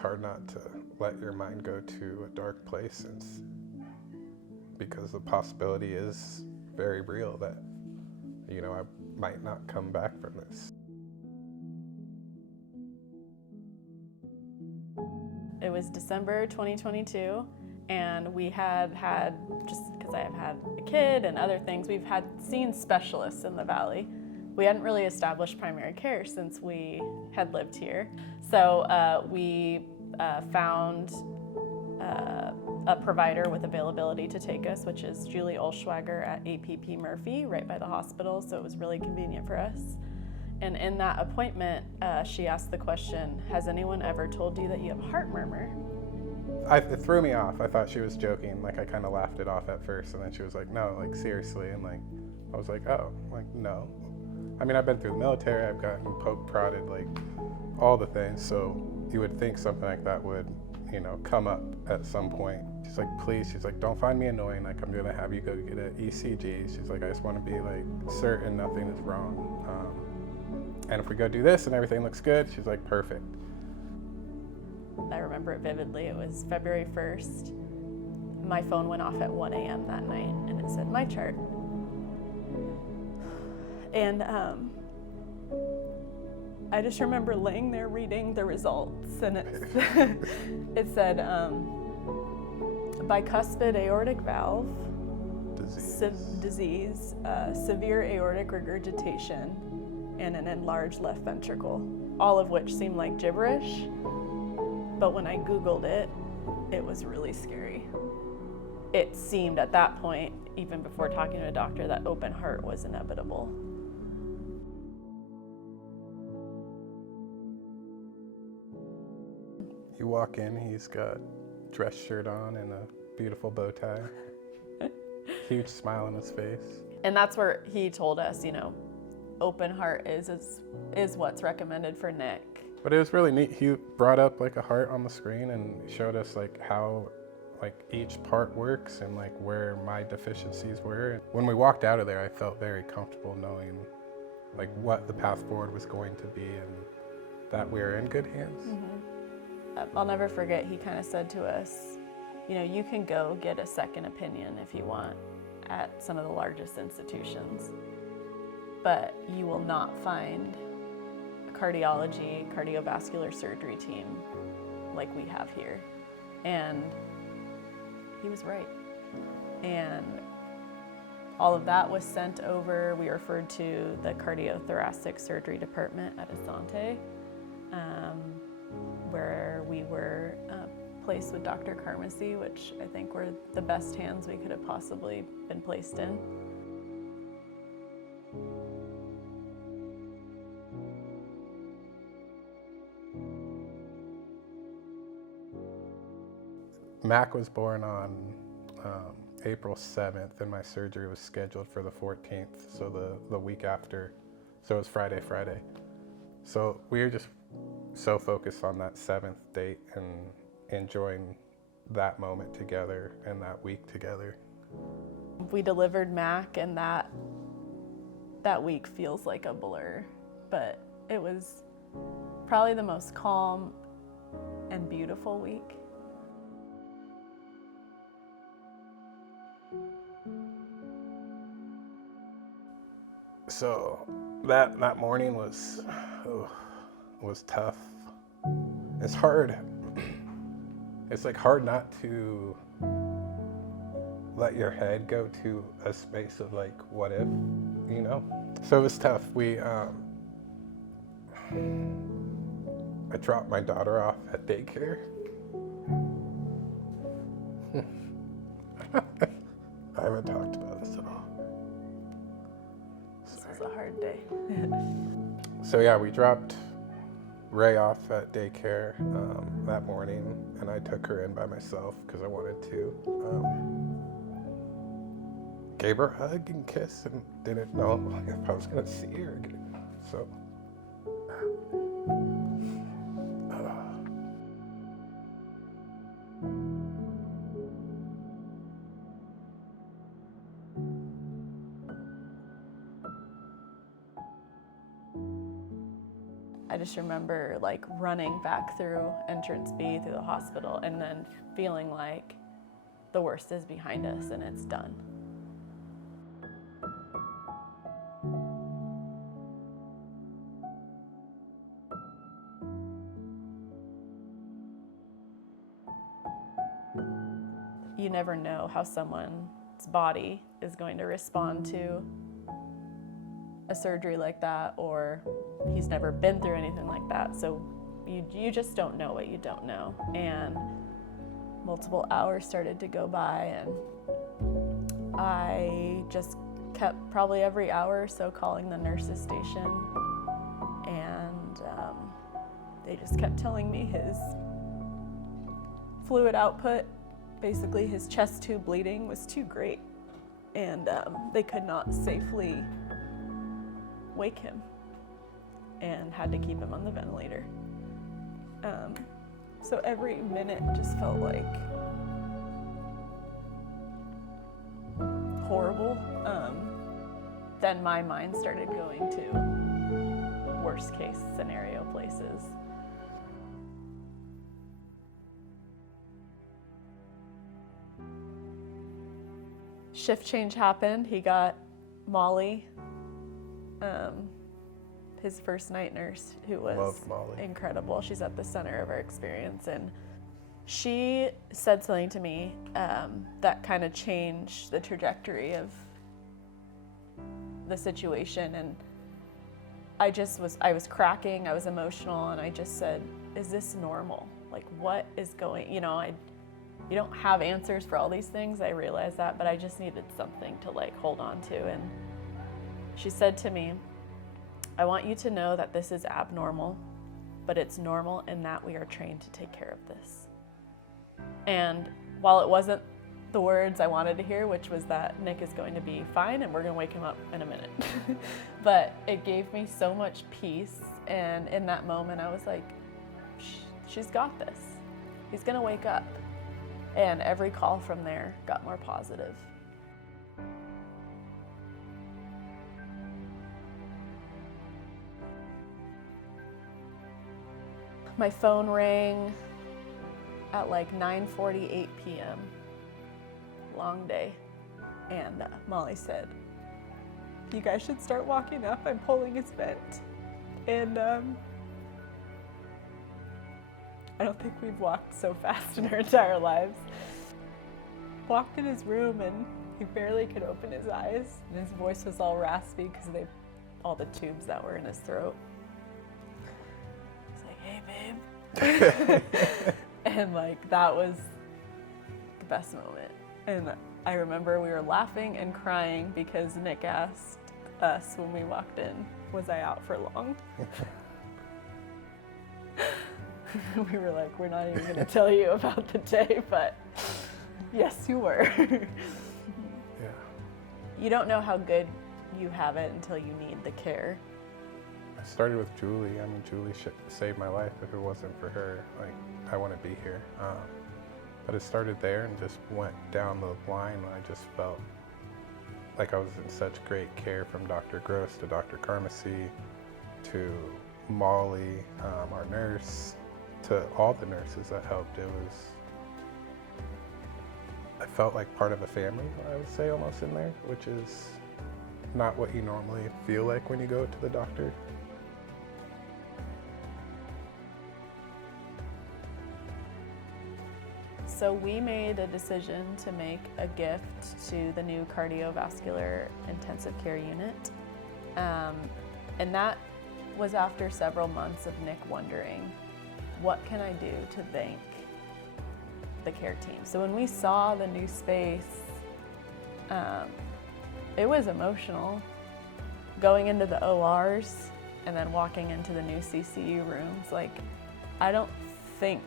hard not to let your mind go to a dark place, because the possibility is very real that, I might not come back from this. It was December 2022, and we had, just because I have had a kid and other things, we've seen specialists in the Valley. We hadn't really established primary care since we had lived here. So we found a provider with availability to take us, which is Julie Olschwager at APP Murphy, right by the hospital, so it was really convenient for us. And in that appointment, she asked the question, has anyone ever told you that you have a heart murmur? It threw me off. I thought she was joking. Like, I kind of laughed it off at first, and then she was like, no, like, seriously. And like, I was like, oh, like, no. I mean, I've been through the military. I've gotten poked, prodded, like, all the things. So you would think something like that would, come up at some point. She's like, please. She's like, don't find me annoying. Like, I'm going to have you go get an ECG. She's like, I just want to be, like, certain nothing is wrong. And if we go do this and everything looks good, she's like, perfect. I remember it vividly. It was February 1st. My phone went off at 1 a.m. that night, and it said, my chart. And I just remember laying there reading the results, and it said, bicuspid aortic valve, disease, severe aortic regurgitation, and an enlarged left ventricle, all of which seemed like gibberish. But when I Googled it, it was really scary. It seemed at that point, even before talking to a doctor, that open heart was inevitable. You walk in, he's got a dress shirt on and a beautiful bow tie, huge smile on his face. And that's where he told us, open heart is what's recommended for Nick. But it was really neat. He brought up like a heart on the screen and showed us like how like each part works and like where my deficiencies were. When we walked out of there, I felt very comfortable knowing like what the path forward was going to be and that we were in good hands. Mm-hmm. I'll never forget, he kind of said to us, you can go get a second opinion if you want at some of the largest institutions, but you will not find a cardiology, cardiovascular surgery team like we have here. And he was right. And all of that was sent over. We referred to the cardiothoracic surgery department at Asante, where we were placed with Dr. Carmacy, which I think were the best hands we could have possibly been placed in. Mac was born on April 7th, and my surgery was scheduled for the 14th, so the week after. So it was Friday. So we were just so focused on that 7th date and enjoying that moment together and that week together. We delivered Mac, and that week feels like a blur, but it was probably the most calm and beautiful week. So that morning was tough. It's hard. It's like hard not to let your head go to a space of like, what if, So it was tough. I dropped my daughter off at daycare. I haven't talked about this at all. This was a hard day. So yeah, we dropped Ray off at daycare that morning, and I took her in by myself because I wanted to. Gave her a hug and kiss and didn't know if I was going to see her again. So. I just remember like running back through entrance B through the hospital and then feeling like the worst is behind us and it's done. You never know how someone's body is going to respond to a surgery like that, or he's never been through anything like that. So you just don't know what you don't know. And multiple hours started to go by, and I just kept probably every hour or so calling the nurses station, and they just kept telling me his fluid output, basically his chest tube bleeding, was too great, and they could not safely wake him and had to keep him on the ventilator. So every minute just felt like horrible. Then my mind started going to worst case scenario places. Shift change happened. He got Molly, his first night nurse, who was incredible. She's at the center of our experience, and she said something to me that kind of changed the trajectory of the situation. And I was cracking, I was emotional, and I just said, is this normal? Like, what is going, you don't have answers for all these things, I realized that, but I just needed something to like hold on to. And she said to me, I want you to know that this is abnormal, but it's normal in that we are trained to take care of this. And while it wasn't the words I wanted to hear, which was that Nick is going to be fine and we're going to wake him up in a minute, but it gave me so much peace. And in that moment, I was like, she's got this. He's going to wake up. And every call from there got more positive. My phone rang at like 9:48 p.m. Long day. And Molly said, you guys should start walking up. I'm pulling his vent. And I don't think we've walked so fast in our entire lives. Walked in his room and he barely could open his eyes. And his voice was all raspy because of all the tubes that were in his throat. He's like, hey, babe. And like, that was the best moment. And I remember we were laughing and crying because Nick asked us when we walked in, was I out for long? We were like, we're not even gonna tell you about the day, but yes, you were. Yeah. You don't know how good you have it until you need the care. I started with Julie. I mean, Julie saved my life. If it wasn't for her, like, I wouldn't be here. But it started there and just went down the line. I just felt like I was in such great care, from Dr. Gross to Dr. Carmacy to Molly, our nurse, to all the nurses that helped. I felt like part of a family, I would say, almost in there, which is not what you normally feel like when you go to the doctor. So we made a decision to make a gift to the new cardiovascular intensive care unit. And that was after several months of Nick wondering, what can I do to thank the care team? So when we saw the new space, it was emotional. Going into the ORs and then walking into the new CCU rooms, like, I don't think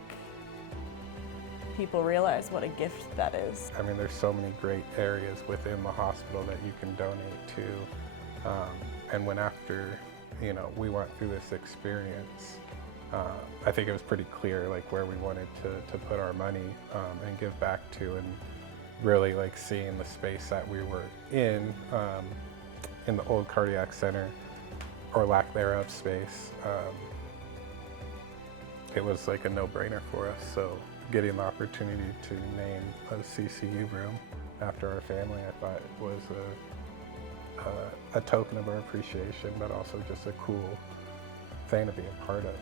people realize what a gift that is. I mean, there's so many great areas within the hospital that you can donate to. And when after, we went through this experience, I think it was pretty clear, like, where we wanted to put our money and give back to, and really, like, seeing the space that we were in the old cardiac center, or lack thereof space, it was like a no-brainer for us. So getting the opportunity to name a CCU room after our family, I thought was a token of our appreciation, but also just a cool thing to be a part of.